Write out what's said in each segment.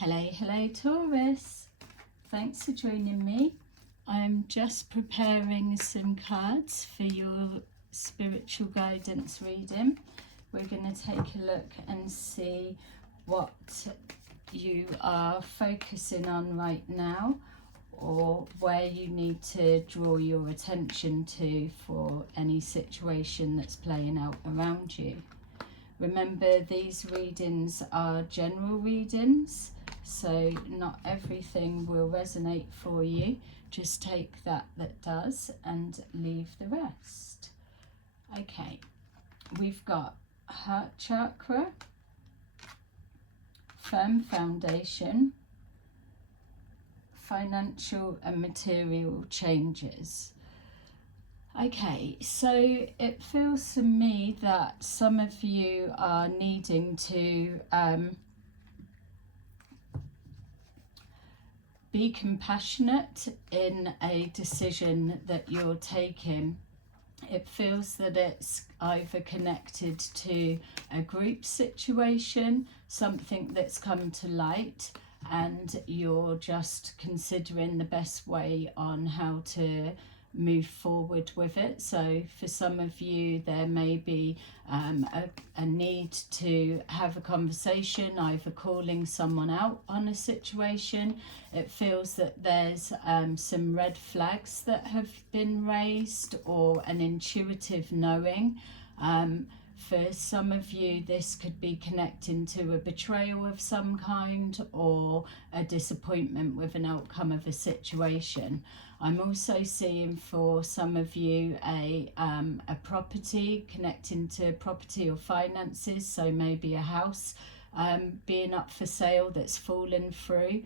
Hello Taurus, thanks for joining me. I'm just preparing some cards for your spiritual guidance reading. We're going to take a look and see what you are focusing on right now, or where you need to draw your attention to for any situation that's playing out around you. Remember, these readings are general readings, so not everything will resonate for you. Just take that does and leave the rest. Okay, we've got heart chakra, firm foundation, financial and material changes. Okay, so it feels to me that some of you are needing to be compassionate in a decision that you're taking. It feels that it's either connected to a group situation, something that's come to light, and you're just considering the best way on how to move forward with it. So for some of you, there may be a need to have a conversation, either calling someone out on a situation. It feels that there's some red flags that have been raised, or an intuitive knowing. For some of you, this could be connecting to a betrayal of some kind, or a disappointment with an outcome of a situation. I'm also seeing for some of you a property, connecting to property or finances, so maybe a house being up for sale that's fallen through.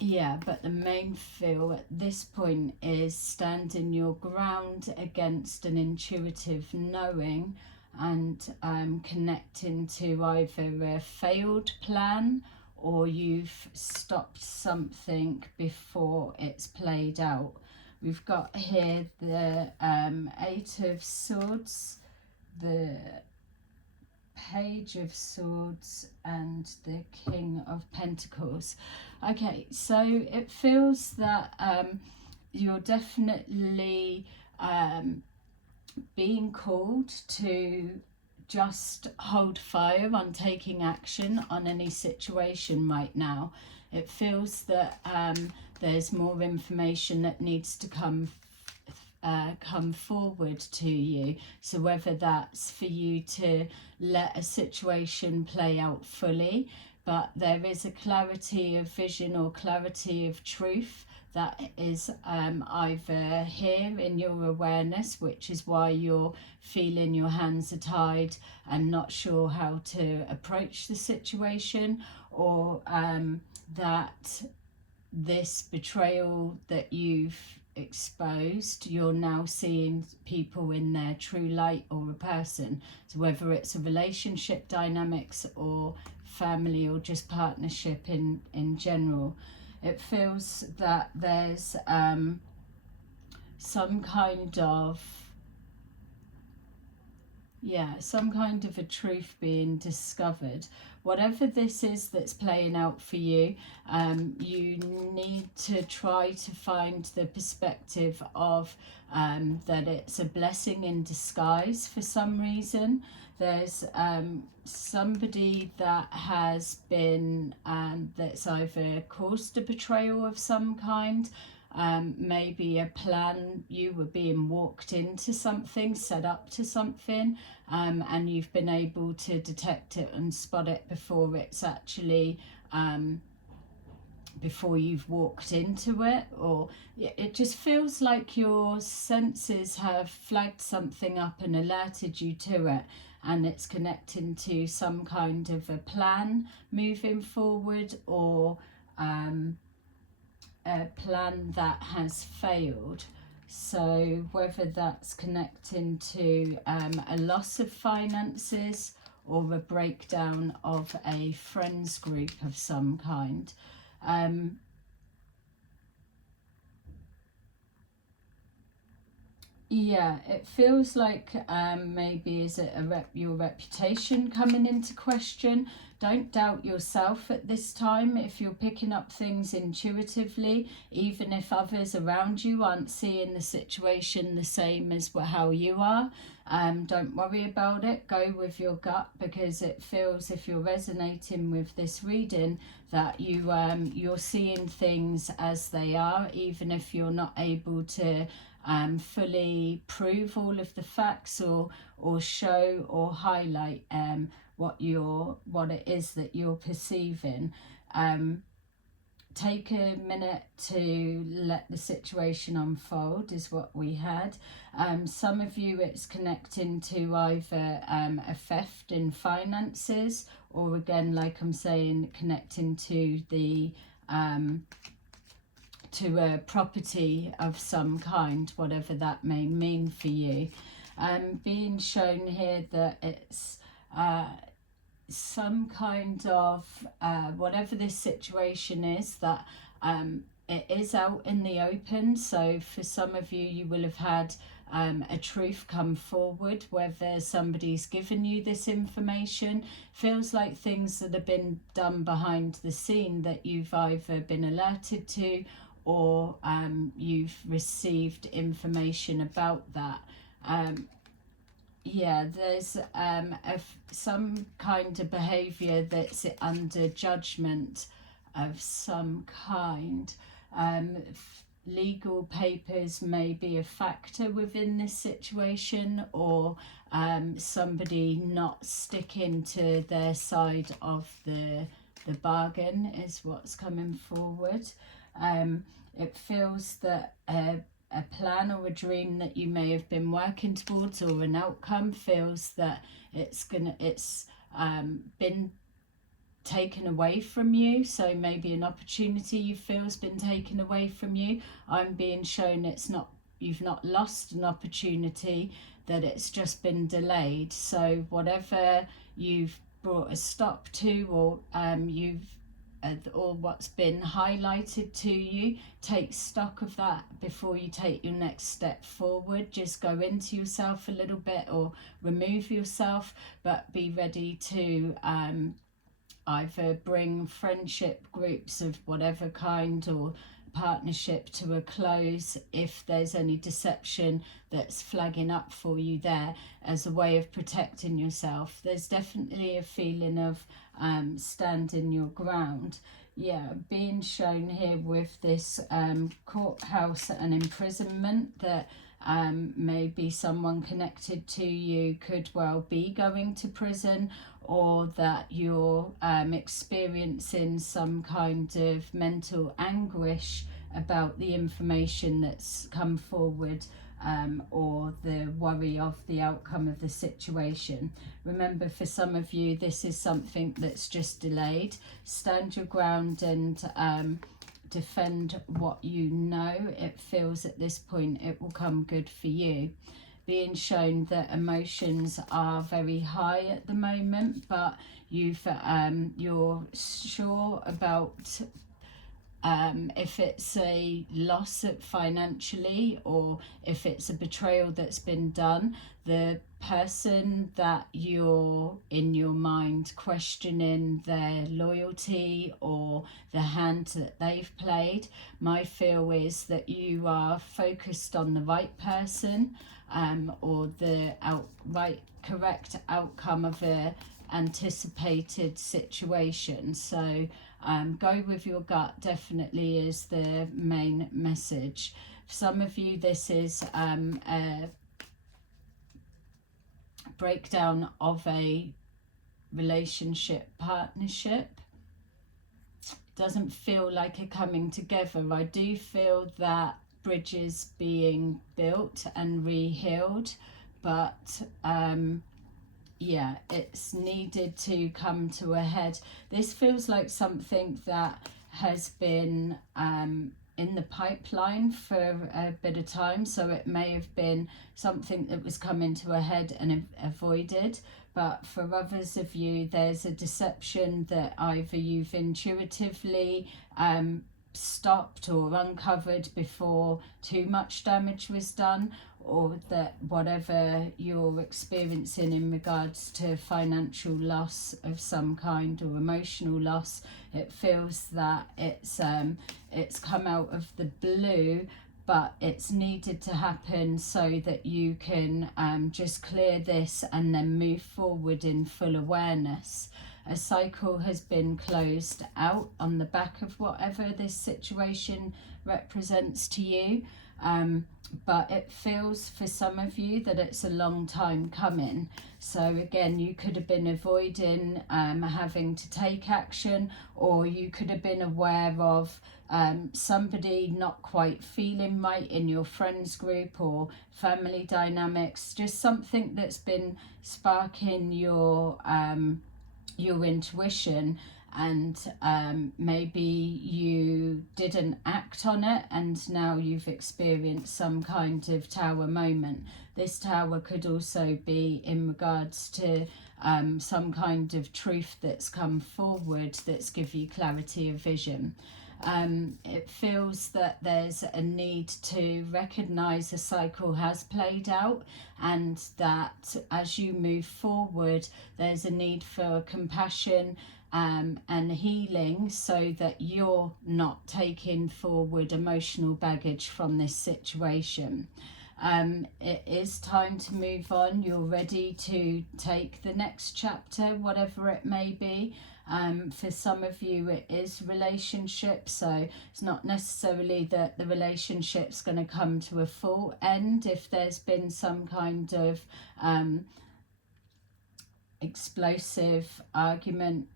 Yeah, but the main feel at this point is standing your ground against an intuitive knowing, and connecting to either a failed plan, or you've stopped something before it's played out. We've got here the Eight of Swords, the Page of Swords, and the King of Pentacles. Okay, so it feels that you're definitely being called to just hold fire on taking action on any situation right now. It feels that there's more information that needs to come forward to you. So whether that's for you to let a situation play out fully, but there is a clarity of vision or clarity of truth that is either here in your awareness, which is why you're feeling your hands are tied and not sure how to approach the situation, or that this betrayal that you've exposed, you're now seeing people in their true light, or a person. So whether it's a relationship dynamics, or family, or just partnership in general, it feels that there's some kind of a truth being discovered. Whatever this is that's playing out for you, you need to try to find the perspective of that it's a blessing in disguise for some reason. There's somebody that has been, that's either caused a betrayal of some kind, maybe a plan, you were being walked into something, set up to something, and you've been able to detect it and spot it before it's actually before you've walked into it. Or it just feels like your senses have flagged something up and alerted you to it, and it's connecting to some kind of a plan moving forward, or a plan that has failed. So whether that's connecting to a loss of finances, or a breakdown of a friends group of some kind. Yeah, it feels like maybe is it your reputation coming into question, Don't doubt yourself at this time if you're picking up things intuitively, even if others around you aren't seeing the situation the same as how you are. Don't worry about it. Go with your gut, because it feels, if you're resonating with this reading, that you're seeing things as they are, even if you're not able to fully prove all of the facts or show or highlight what it is that you're perceiving. Take a minute to let the situation unfold, is what we had. Some of you, it's connecting to either a theft in finances, or again, like I'm saying, connecting to the to a property of some kind, whatever that may mean for you. Being shown here that it's some kind of whatever this situation is, that it is out in the open. So for some of you, you will have had a truth come forward, whether somebody's given you this information. Feels like things that have been done behind the scene that you've either been alerted to, or you've received information about that. Yeah, there's some kind of behaviour that's under judgment of some kind. Legal papers may be a factor within this situation, or somebody not sticking to their side of the bargain is what's coming forward. It feels that a plan or a dream that you may have been working towards, or an outcome, feels that it's been taken away from you. So maybe an opportunity you feel has been taken away from you. I'm being shown you've not lost an opportunity, that it's just been delayed. So whatever you've brought a stop to, or or what's been highlighted to you, take stock of that before you take your next step forward. Just go into yourself a little bit, or remove yourself, but be ready to either bring friendship groups of whatever kind, or partnership, to a close if there's any deception that's flagging up for you there, as a way of protecting yourself. There's definitely a feeling of standing your ground. Yeah, being shown here with this courthouse and imprisonment, that maybe someone connected to you could well be going to prison, or that you're experiencing some kind of mental anguish about the information that's come forward, or the worry of the outcome of the situation. Remember, for some of you, this is something that's just delayed. Stand your ground and defend what you know. It feels at this point it will come good for you. Being shown that emotions are very high at the moment, but you're sure about if it's a loss financially, or if it's a betrayal that's been done. The person that you're in your mind questioning their loyalty, or the hand that they've played, my feel is that you are focused on the right person, or the correct outcome of a anticipated situation. So go with your gut definitely is the main message. For some of you, this is a breakdown of a relationship, partnership. Doesn't feel like a coming together. I do feel that bridges being built and rehealed, but yeah, it's needed to come to a head. This feels like something that has been in the pipeline for a bit of time, so it may have been something that was coming to a head and avoided. But for others of you, there's a deception that either you've intuitively stopped or uncovered before too much damage was done, or that whatever you're experiencing in regards to financial loss of some kind or emotional loss, it feels that it's come out of the blue, but it's needed to happen so that you can just clear this and then move forward in full awareness. A cycle has been closed out on the back of whatever this situation represents to you. But it feels for some of you that it's a long time coming. So again, you could have been avoiding having to take action, or you could have been aware of somebody not quite feeling right in your friends group or family dynamics, just something that's been sparking your intuition, and maybe you didn't act on it, and now you've experienced some kind of tower moment. This tower could also be in regards to some kind of truth that's come forward that's give you clarity of vision. It feels that there's a need to recognize a cycle has played out, and that as you move forward there's a need for compassion and healing, so that you're not taking forward emotional baggage from this situation. It is time to move on. You're ready to take the next chapter, whatever it may be. For some of you it is relationship, so it's not necessarily that the relationship's going to come to a full end. If there's been some kind of explosive argument,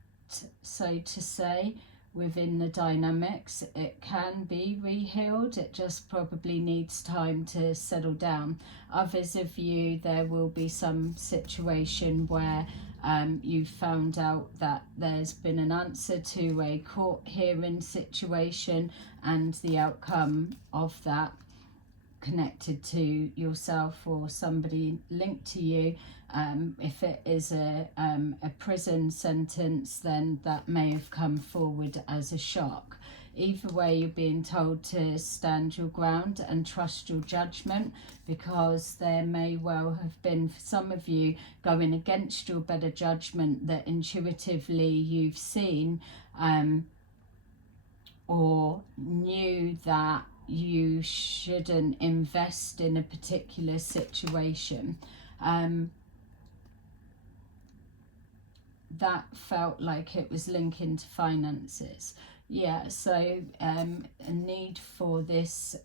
so to say, within the dynamics, it can be rehealed. It just probably needs time to settle down. Others of you, there will be some situation where you found out that there's been an answer to a court hearing situation, and the outcome of that connected to yourself or somebody linked to you. If it is a prison sentence, then that may have come forward as a shock. Either way, you're being told to stand your ground and trust your judgment, because there may well have been, for some of you, going against your better judgment that intuitively you've seen or knew that you shouldn't invest in a particular situation. That felt like it was linking to finances. Yeah, so a need for this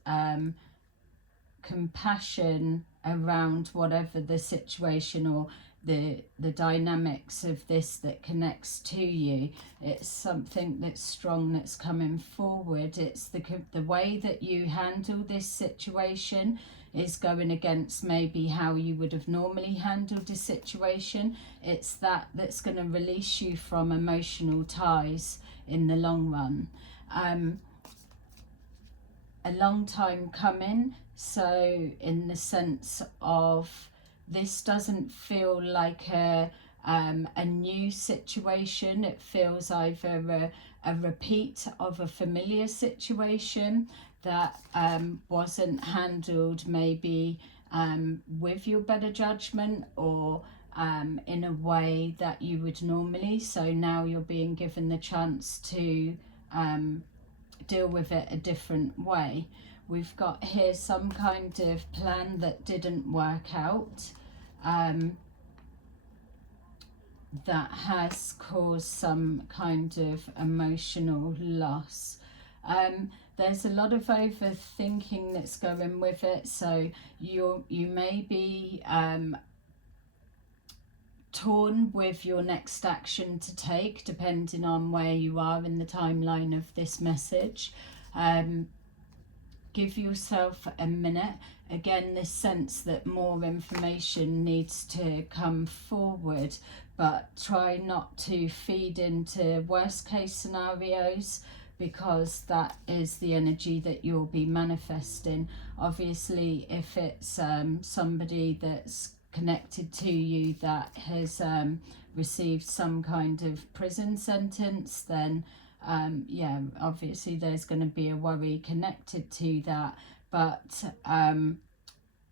compassion around whatever the situation or the dynamics of this that connects to you. It's something that's strong that's coming forward. It's the way that you handle this situation is going against maybe how you would have normally handled a situation. It's that's going to release you from emotional ties in the long run. A long time coming, so in the sense of this doesn't feel like a new situation. It feels either a repeat of a familiar situation that wasn't handled maybe with your better judgment or in a way that you would normally. So now you're being given the chance to deal with it a different way. We've got here some kind of plan that didn't work out, that has caused some kind of emotional loss. There's a lot of overthinking that's going with it, so you may be torn with your next action to take, depending on where you are in the timeline of this message. Give yourself a minute. Again, this sense that more information needs to come forward, but try not to feed into worst case scenarios, because that is the energy that you'll be manifesting. Obviously, if it's somebody that's connected to you that has received some kind of prison sentence, then yeah, obviously there's going to be a worry connected to that. But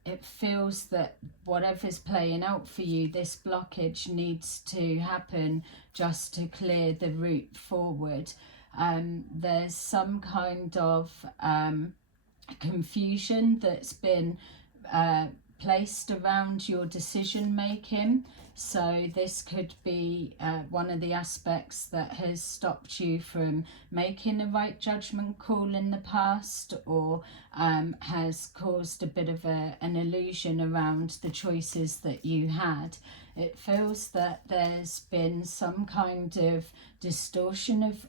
it feels that whatever's playing out for you, this blockage needs to happen just to clear the route forward. There's some kind of confusion that's been placed around your decision making. So this could be one of the aspects that has stopped you from making a right judgment call in the past, or has caused a bit of an illusion around the choices that you had. It feels that there's been some kind of distortion of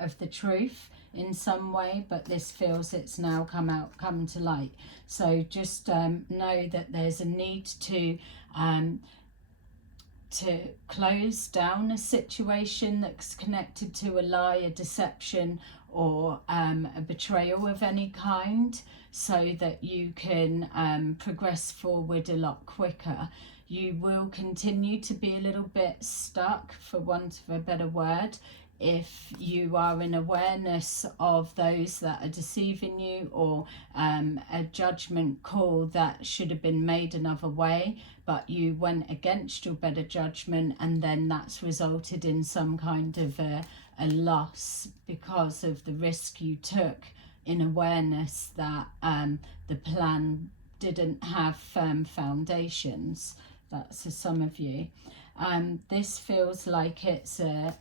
of the truth in some way, but this feels it's now come to light. So just know that there's a need to close down a situation that's connected to a lie, a deception, or a betrayal of any kind, so that you can progress forward a lot quicker. You will continue to be a little bit stuck, for want of a better word, if you are in awareness of those that are deceiving you, or a judgment call that should have been made another way, but you went against your better judgment, and then that's resulted in some kind of a loss because of the risk you took in awareness that the plan didn't have firm foundations. That's for some of you. This feels like it's a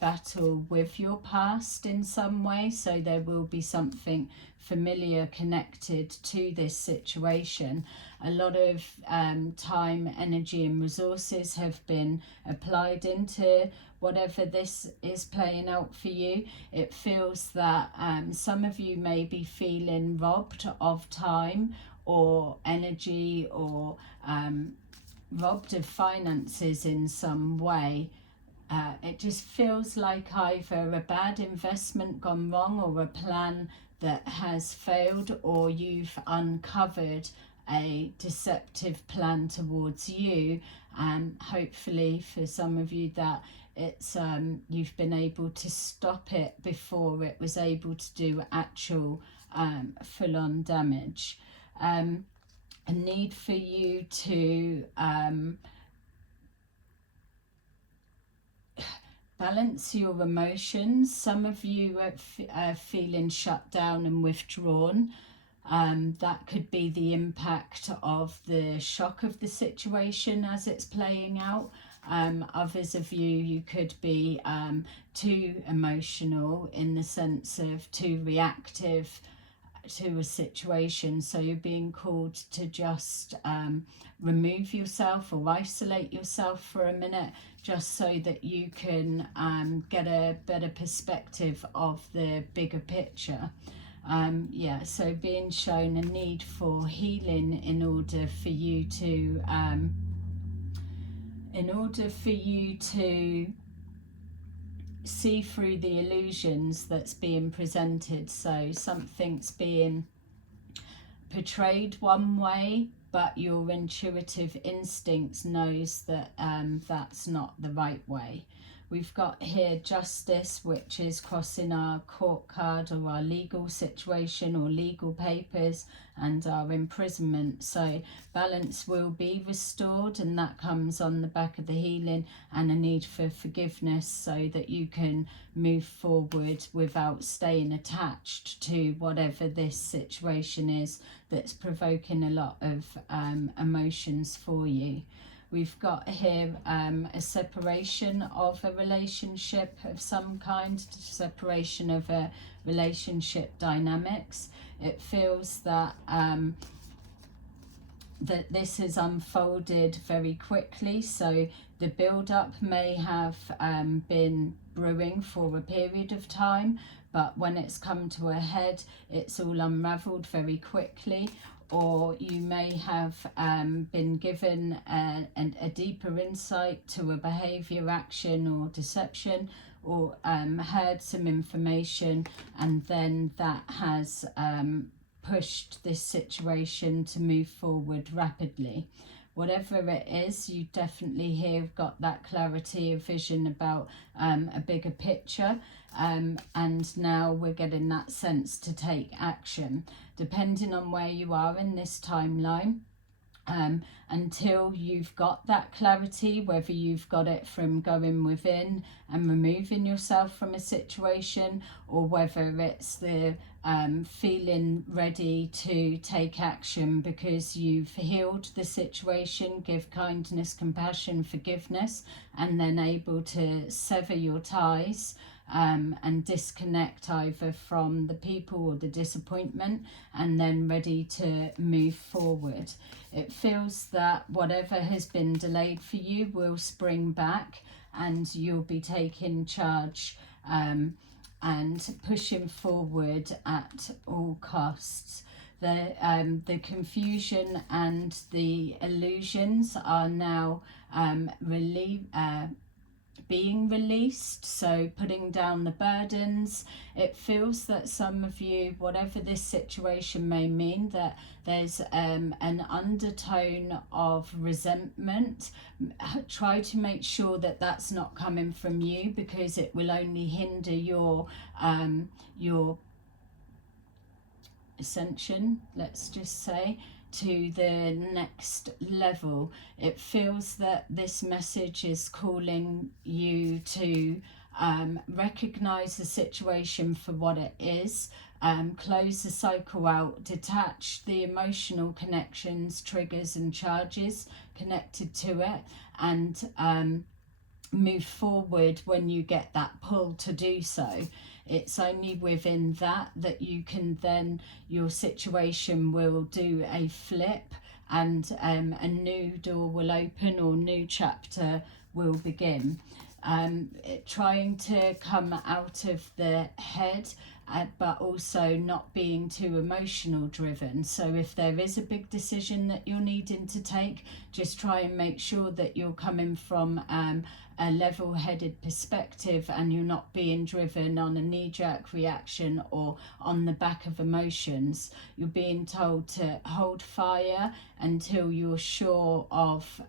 battle with your past in some way, so there will be something familiar connected to this situation. A lot of time, energy and resources have been applied into whatever this is playing out for you. It feels that some of you may be feeling robbed of time or energy, or robbed of finances in some way. It just feels like either a bad investment gone wrong, or a plan that has failed, or you've uncovered a deceptive plan towards you, and hopefully for some of you that it's you've been able to stop it before it was able to do actual full-on damage. A need for you to balance your emotions. Some of you are feeling shut down and withdrawn. That could be the impact of the shock of the situation as it's playing out. Others of you could be too emotional, in the sense of too reactive to a situation, so you're being called to just remove yourself or isolate yourself for a minute, just so that you can get a better perspective of the bigger picture. So being shown a need for healing in order for you to see through the illusions that's being presented. So something's being portrayed one way, but your intuitive instincts knows that that's not the right way. We've got here justice, which is crossing our court card, or our legal situation or legal papers, and our imprisonment. So balance will be restored, and that comes on the back of the healing, and a need for forgiveness, so that you can move forward without staying attached to whatever this situation is that's provoking a lot of emotions for you. We've got here a separation of a relationship of some kind, separation of a relationship dynamics. It feels that that this has unfolded very quickly, so the build-up may have been brewing for a period of time, but when it's come to a head, it's all unravelled very quickly. Or you may have been given a deeper insight to a behaviour, action or deception, or heard some information, and then that has pushed this situation to move forward rapidly. Whatever it is, you definitely here have got that clarity of vision about a bigger picture, and now we're getting that sense to take action. Depending on where you are in this timeline, until you've got that clarity, whether you've got it from going within and removing yourself from a situation, or whether it's the feeling ready to take action because you've healed the situation, give kindness, compassion, forgiveness, and then able to sever your ties and disconnect either from the people or the disappointment, and then ready to move forward. It feels that whatever has been delayed for you will spring back, and you'll be taking charge and pushing forward at all costs. The confusion and the illusions are now being released, so putting down the burdens. It feels that some of you, whatever this situation may mean, that there's an undertone of resentment. Try to make sure that that's not coming from you, because it will only hinder your ascension, let's just say, to the next level. It feels that this message is calling you to recognize the situation for what it is, close the cycle out, detach the emotional connections, triggers and charges connected to it, and move forward when you get that pull to do so. It's only within that you can then, your situation will do a flip, and a new door will open, or new chapter will begin. Trying to come out of the head, but also not being too emotional driven. So if there is a big decision that you're needing to take, just try and make sure that you're coming from a level-headed perspective, and you're not being driven on a knee-jerk reaction or on the back of emotions. You're being told to hold fire until you're sure of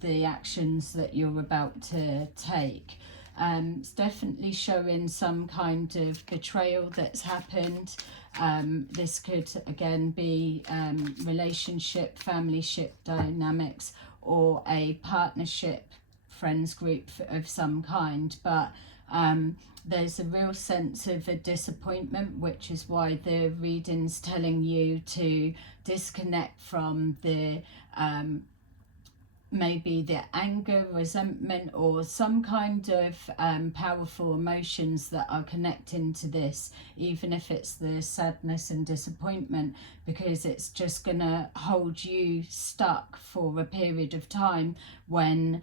the actions that you're about to take. It's definitely showing some kind of betrayal that's happened. This could again be relationship, familyship dynamics, or a partnership, friends group of some kind. But there's a real sense of a disappointment, which is why the reading's telling you to disconnect from the maybe the anger, resentment, or some kind of powerful emotions that are connecting to this, even if it's the sadness and disappointment, because it's just gonna hold you stuck for a period of time. When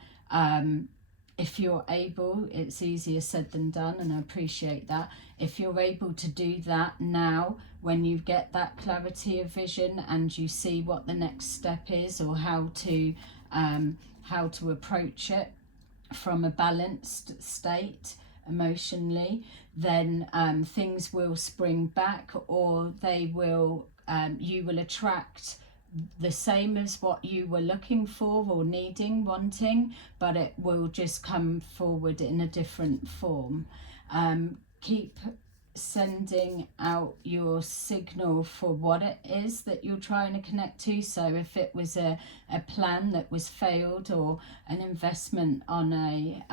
if you're able, it's easier said than done, and I appreciate that. If you're able to do that now, when you get that clarity of vision and you see what the next step is, or how to approach it from a balanced state emotionally, then things will spring back, or they will you will attract the same as what you were looking for or needing, wanting, but it will just come forward in a different form. Keep sending out your signal for what it is that you're trying to connect to. So if it was a plan that was failed, or an investment on a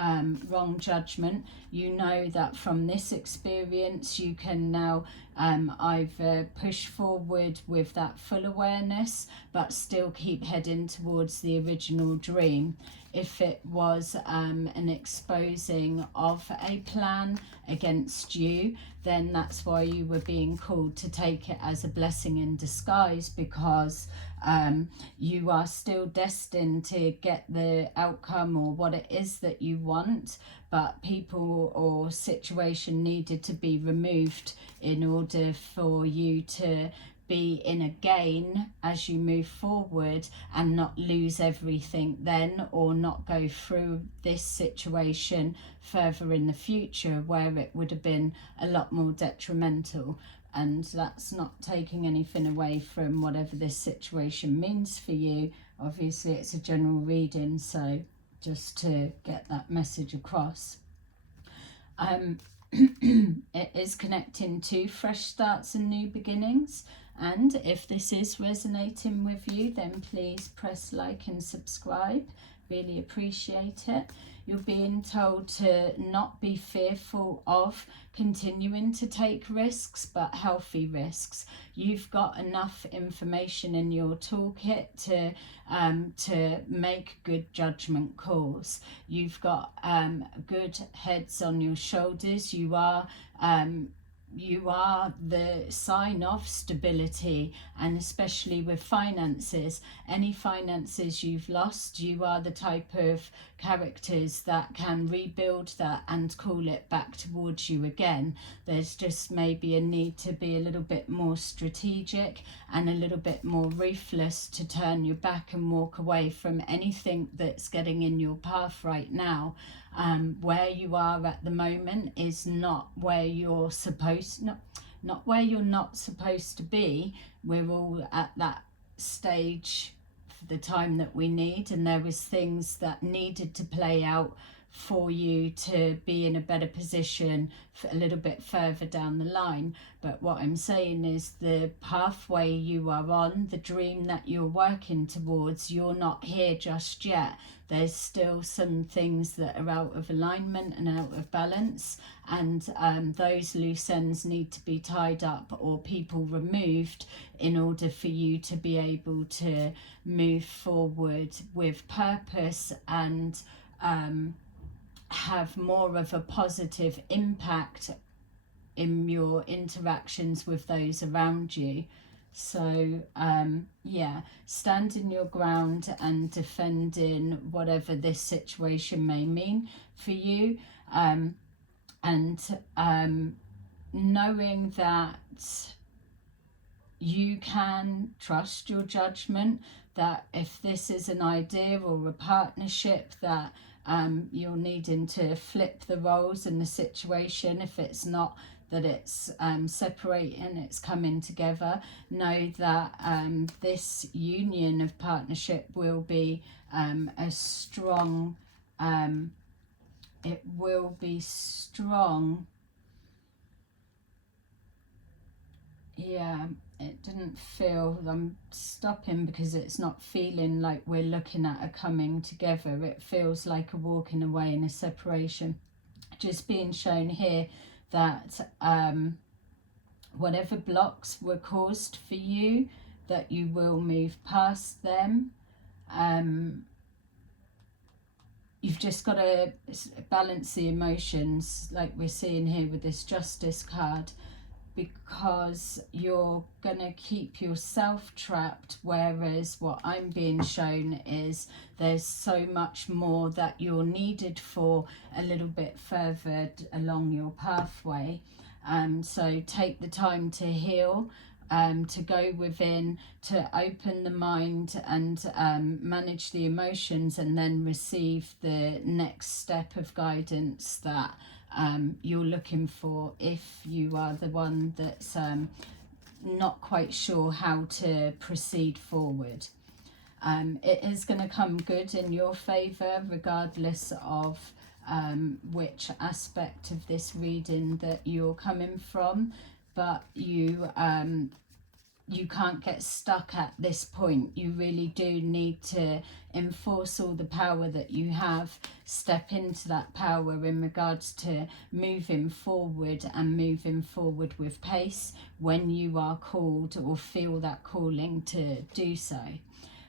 wrong judgment, you know that from this experience you can now either push forward with that full awareness, but still keep heading towards the original dream. If it was an exposing of a plan against you, then that's why you were being called to take it as a blessing in disguise, because you are still destined to get the outcome or what it is that you want, but people or situation needed to be removed in order for you to be in a gain as you move forward, and not lose everything then, or not go through this situation further in the future where it would have been a lot more detrimental. And that's not taking anything away from whatever this situation means for you. Obviously it's a general reading, so just to get that message across. It is connecting to fresh starts and new beginnings. And if this is resonating with you, then please press like and subscribe. Really appreciate it. You're being told to not be fearful of continuing to take risks, but healthy risks. You've got enough information in your toolkit to make good judgment calls. You've got good heads on your shoulders. You are the sign of stability, and especially with finances. Any finances you've lost, you are the type of characters that can rebuild that and call it back towards you again. There's just maybe a need to be a little bit more strategic and a little bit more ruthless to turn your back and walk away from anything that's getting in your path right now. Where you are at the moment is not where you're not where you're not supposed to be. We're all at that stage for the time that we need, and there was things that needed to play out for you to be in a better position for a little bit further down the line. But what I'm saying is the pathway you are on, the dream that you're working towards, you're not here just yet. There's still some things that are out of alignment and out of balance, and those loose ends need to be tied up or people removed in order for you to be able to move forward with purpose and have more of a positive impact in your interactions with those around you. So yeah, standing your ground and defending whatever this situation may mean for you, and knowing that you can trust your judgment, that if this is an idea or a partnership that you're needing to flip the roles in the situation, if it's not that it's separating, it's coming together, know that this union of partnership will be a strong, it will be strong. Yeah, it didn't feel, I'm stopping because it's not feeling like we're looking at a coming together. It feels like a walking away and a separation. Just being shown here that whatever blocks were caused for you, that you will move past them. You've just got to balance the emotions, like we're seeing here with this Justice card, because you're going to keep yourself trapped, whereas what I'm being shown is there's so much more that you're needed for a little bit further along your pathway. So take the time to heal, to go within, to open the mind and manage the emotions, and then receive the next step of guidance that you're looking for if you are the one that's not quite sure how to proceed forward. It is going to come good in your favour regardless of which aspect of this reading that you're coming from, but you can't get stuck at this point. You really do need to enforce all the power that you have, step into that power in regards to moving forward, and moving forward with pace when you are called or feel that calling to do so.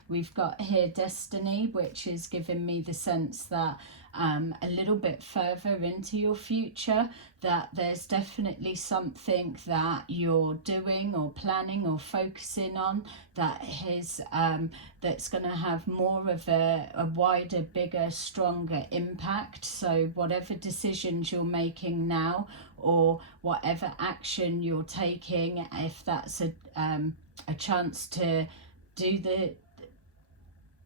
We've got here Destiny, which is giving me the sense that a little bit further into your future, that there's definitely something that you're doing or planning or focusing on that is that's going to have more of a wider, bigger, stronger impact. So whatever decisions you're making now, or whatever action you're taking, if that's a chance to do the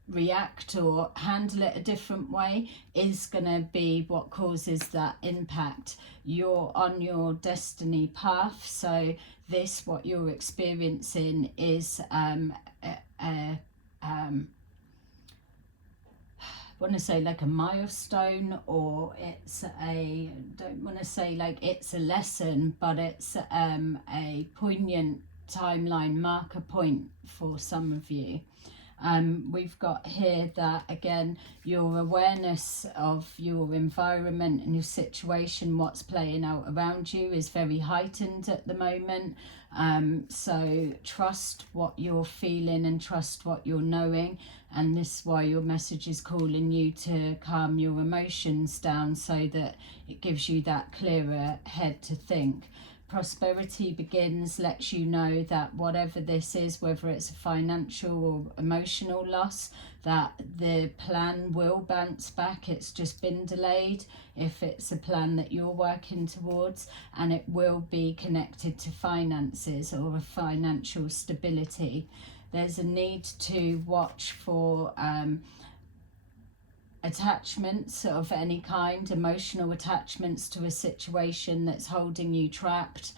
react or handle it a different way, is going to be what causes that impact. You're on your destiny path, so this, what you're experiencing, is I want to say like a milestone, or it's don't want to say like it's a lesson, but it's a poignant timeline marker point for some of you. We've got here that, again, your awareness of your environment and your situation, what's playing out around you, is very heightened at the moment. So trust what you're feeling and trust what you're knowing. And this is why your message is calling you to calm your emotions down, so that it gives you that clearer head to think. Prosperity Begins lets you know that whatever this is, whether it's a financial or emotional loss, that the plan will bounce back. It's just been delayed if it's a plan that you're working towards, and it will be connected to finances or a financial stability. There's a need to watch for attachments of any kind, emotional attachments to a situation that's holding you trapped,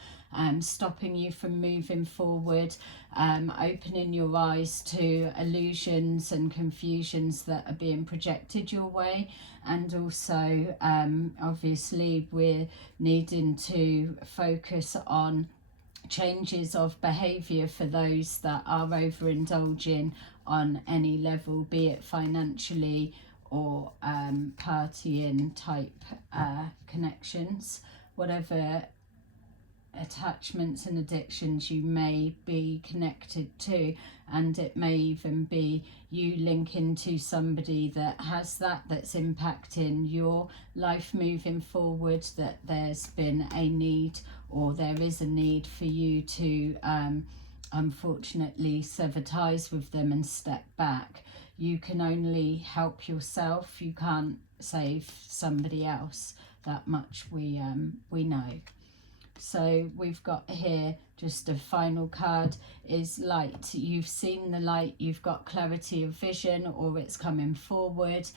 stopping you from moving forward, opening your eyes to illusions and confusions that are being projected your way. And also, obviously, we're needing to focus on changes of behaviour for those that are overindulging on any level, be it financially or partying type connections. Whatever attachments and addictions you may be connected to, and it may even be you linking to somebody that has that's impacting your life moving forward, that there's been a need, or there is a need for you to unfortunately sever ties with them and step back. You can only help yourself, you can't save somebody else. That much we know. So we've got here just a final card is light. You've seen the light, you've got clarity of vision, or it's coming forward.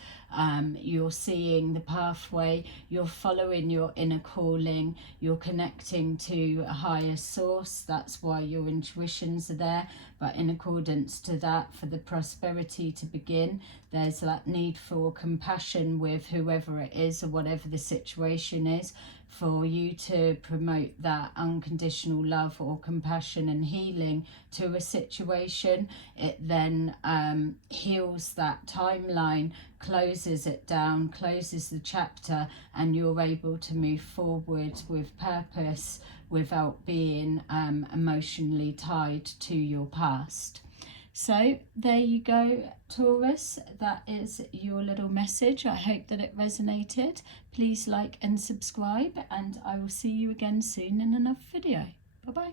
You're seeing the pathway, you're following your inner calling, you're connecting to a higher source. That's why your intuitions are there. But in accordance to that, for the prosperity to begin, there's that need for compassion with whoever it is or whatever the situation is, for you to promote that unconditional love or compassion and healing to a situation. It then heals that timeline, closes it down, closes the chapter, and you're able to move forward with purpose without being emotionally tied to your past. So there you go, Taurus. That is your little message. I hope that it resonated. Please like and subscribe, and I will see you again soon in another video. Bye bye.